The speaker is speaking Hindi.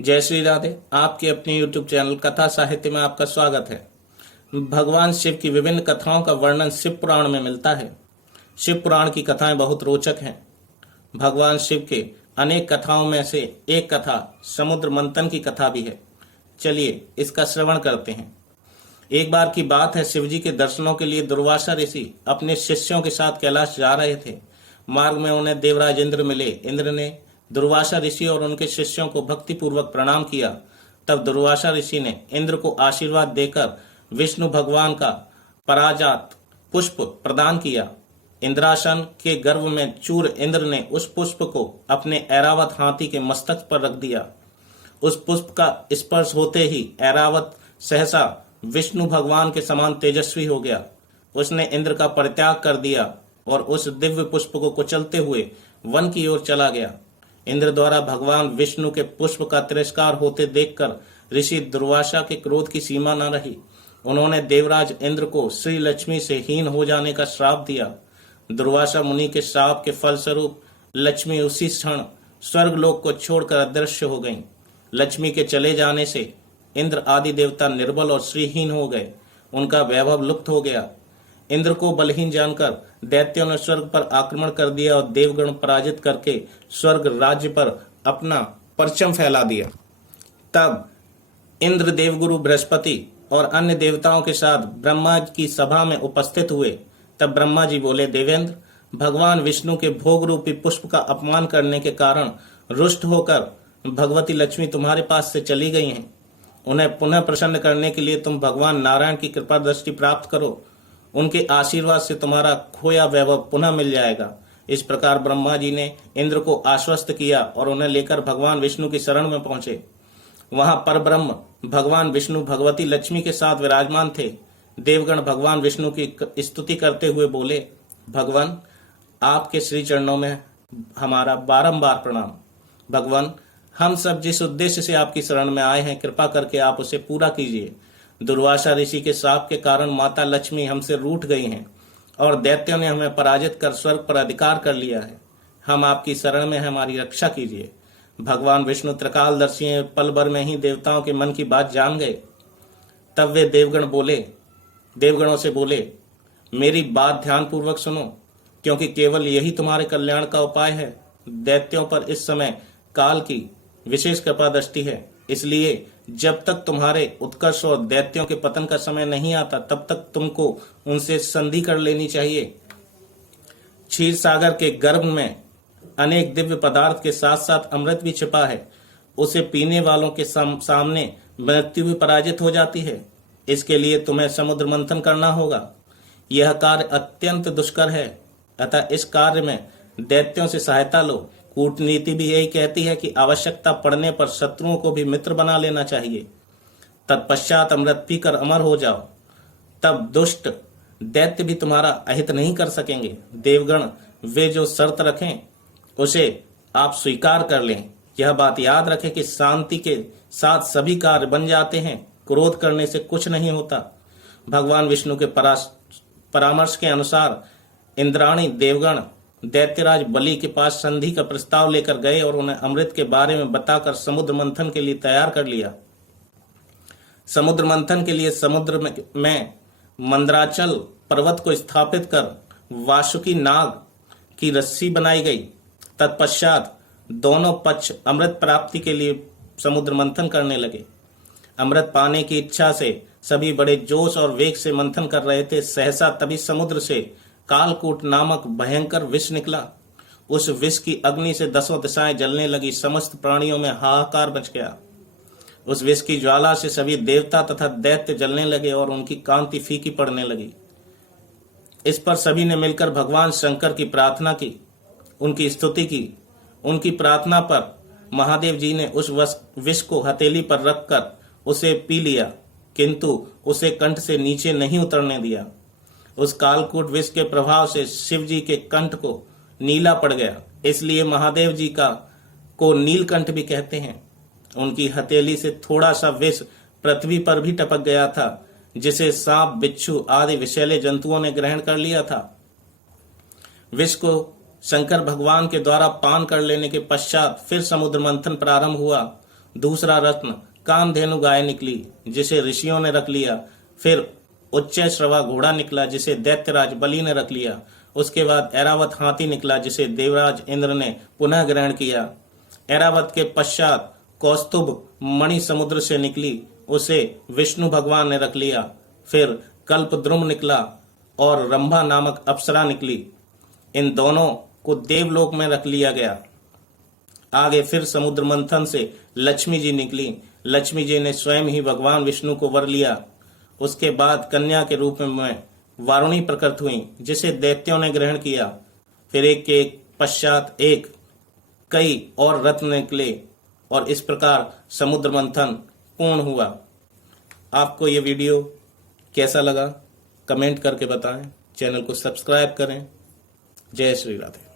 जय श्री राधे। आपके अपने YouTube चैनल कथा साहित्य में आपका स्वागत है। भगवान शिव की विभिन्न कथाओं का वर्णन शिव पुराण में मिलता है। शिव पुराण की कथाएं बहुत रोचक हैं। भगवान शिव के अनेक कथाओं में से एक कथा समुद्र मंथन की कथा भी है। चलिए इसका श्रवण करते हैं। एक बार की बात है, शिवजी के दर्शनों के लिए दुर्वासा ऋषि अपने शिष्यों के साथ कैलाश जा रहे थे। मार्ग में उन्हें देवराज इंद्र मिले। इंद्र ने दुर्वासा ऋषि और उनके शिष्यों को भक्ति पूर्वक प्रणाम किया। तब दुर्वासा ऋषि ने इंद्र को आशीर्वाद देकर विष्णु भगवान का पराजात पुष्प प्रदान किया। इंद्रासन के गर्भ में चूर इंद्र ने उस पुष्प को अपने ऐरावत हाथी के मस्तक पर रख दिया। उस पुष्प का स्पर्श होते ही ऐरावत सहसा विष्णु भगवान के समान तेजस्वी हो गया। उसने इंद्र का परित्याग कर दिया और उस दिव्य पुष्प को कुचलते हुए वन की ओर चला गया। इंद्र द्वारा भगवान विष्णु के पुष्प का तिरस्कार होते देखकर ऋषि दुर्वासा के क्रोध की सीमा न रही। उन्होंने देवराज इंद्र को श्री लक्ष्मी से हीन हो जाने का श्राप दिया। दुर्वासा मुनि के श्राप के फलस्वरूप लक्ष्मी उसी क्षण स्वर्गलोक को छोड़कर अदृश्य हो गईं। लक्ष्मी के चले जाने से इंद्र आदि देवता निर्बल और श्रीहीन हो गए। उनका वैभव लुप्त हो गया। इंद्र को बलहीन जानकर दैत्यों ने स्वर्ग पर आक्रमण कर दिया और देवगण पराजित करके स्वर्ग राज्य पर अपना परचम फैला दिया। तब इंद्र देवगुरु बृहस्पति और अन्य देवताओं के साथ ब्रह्मा की सभा में उपस्थित हुए। तब ब्रह्मा जी बोले, देवेंद्र, भगवान विष्णु के भोग रूपी पुष्प का अपमान करने के कारण रुष्ट होकर भगवती लक्ष्मी तुम्हारे पास से चली गई हैं। उन्हें पुनः प्रसन्न करने के लिए तुम भगवान नारायण की कृपा दृष्टि प्राप्त करो। उनके आशीर्वाद से तुम्हारा खोया वैभव पुनः मिल जाएगा। इस प्रकार ब्रह्मा जी ने इंद्र को आश्वस्त किया और उन्हें लेकर भगवान विष्णु की शरण में पहुंचे। वहां परब्रह्म भगवान विष्णु भगवती लक्ष्मी के साथ विराजमान थे। देवगण भगवान विष्णु की स्तुति करते हुए बोले, भगवान, आपके श्री चरणों में हमारा बारंबार प्रणाम। भगवान, हम सब जिस उद्देश्य से आपकी शरण में आए हैं, कृपा करके आप उसे पूरा कीजिए। दुर्वासा ऋषि के शाप के कारण माता लक्ष्मी हमसे रूठ गई हैं और दैत्यों ने हमें पराजित कर स्वर्ग पर अधिकार कर लिया है। हम आपकी शरण में हैं, हमारी रक्षा कीजिए। भगवान विष्णु त्रिकालदर्शी हैं, पल भर में ही देवताओं के मन की बात जान गए। तब वे देवगणों से बोले, मेरी बात ध्यान पूर्वक सुनो, क्योंकि केवल यही तुम्हारे कल्याण का उपाय है। दैत्यों पर इस समय काल की विशेष कृपा दृष्टि है, इसलिए जब तक तुम्हारे उत्कर्ष और दैत्यों के पतन का समय नहीं आता, तब तक तुमको उनसे संधि कर लेनी चाहिए। क्षीर सागर के गर्भ में अनेक दिव्य पदार्थ के साथ साथ अमृत भी छिपा है। उसे पीने वालों के सामने मृत्यु भी पराजित हो जाती है। इसके लिए तुम्हें समुद्र मंथन करना होगा। यह कार्य अत्यंत दुष्कर है, अतः इस कार्य में दैत्यों से सहायता लो। कूटनीति भी यही कहती है कि आवश्यकता पड़ने पर शत्रुओं को भी मित्र बना लेना चाहिए। तत्पश्चात अमृत पीकर अमर हो जाओ, तब दुष्ट दैत्य भी तुम्हारा अहित नहीं कर सकेंगे। देवगण वे जो शर्त रखें उसे आप स्वीकार कर लें। यह बात याद रखें कि शांति के साथ सभी कार्य बन जाते हैं, क्रोध करने से कुछ नहीं होता। भगवान विष्णु के परामर्श के अनुसार इंद्राणी देवगण दैत्यराज बलि के पास संधि का प्रस्ताव लेकर गए और उन्हें अमृत के बारे में बताकर समुद्र मंथन के लिए तैयार कर लिया। समुद्र मंथन के लिए समुद्र में मंदराचल पर्वत को स्थापित कर वासुकी नाग की रस्सी बनाई गई। तत्पश्चात दोनों पक्ष अमृत प्राप्ति के लिए समुद्र मंथन करने लगे। अमृत पाने की इच्छा से सभी बड़े जोश और वेग से मंथन कर रहे थे। सहसा तभी समुद्र से कालकूट नामक भयंकर विष निकला। उस विष की अग्नि से दसों दिशाएं जलने लगी। समस्त प्राणियों में हाहाकार मच गया। उस विष की ज्वाला से सभी देवता तथा दैत्य जलने लगे और उनकी कांति फीकी पड़ने लगी। इस पर सभी ने मिलकर भगवान शंकर की प्रार्थना की, उनकी स्तुति की। उनकी प्रार्थना पर महादेव जी ने उस विष को हथेली पर रखकर उसे पी लिया, किंतु उसे कंठ से नीचे नहीं उतरने दिया। उस कालकूट विष के प्रभाव से शिव जी के कंठ को नीला पड़ गया, इसलिए महादेव जी को नीलकंठ भी कहते हैं। उनकी हथेली से थोड़ा सा विष पृथ्वी पर भी टपक गया था, जिसे सांप, बिच्छू आदि विषैले जंतुओं ने ग्रहण कर लिया था। विष को शंकर भगवान के द्वारा पान कर लेने के पश्चात फिर समुद्र मंथन प्रारंभ हुआ। दूसरा रत्न कामधेनु गाय निकली जिसे ऋषियों ने रख लिया। फिर उच्चैश्रवा घोड़ा निकला जिसे दैत्यराज बलि ने रख लिया। उसके बाद ऐरावत हाथी निकला जिसे देवराज इंद्र ने पुनः ग्रहण किया। ऐरावत के पश्चात कौस्तुभ मणि समुद्र से निकली, उसे विष्णु भगवान ने रख लिया। फिर कल्पद्रुम निकला और रंभा नामक अप्सरा निकली, इन दोनों को देवलोक में रख लिया गया। आगे फिर समुद्र मंथन से लक्ष्मी जी निकली। लक्ष्मी जी ने स्वयं ही भगवान विष्णु को वर लिया। उसके बाद कन्या के रूप में वारुणी प्रकट हुई जिसे दैत्यों ने ग्रहण किया। फिर एक के पश्चात एक कई और रत्न निकले और इस प्रकार समुद्र मंथन पूर्ण हुआ। आपको ये वीडियो कैसा लगा कमेंट करके बताएं। चैनल को सब्सक्राइब करें। जय श्री राधे।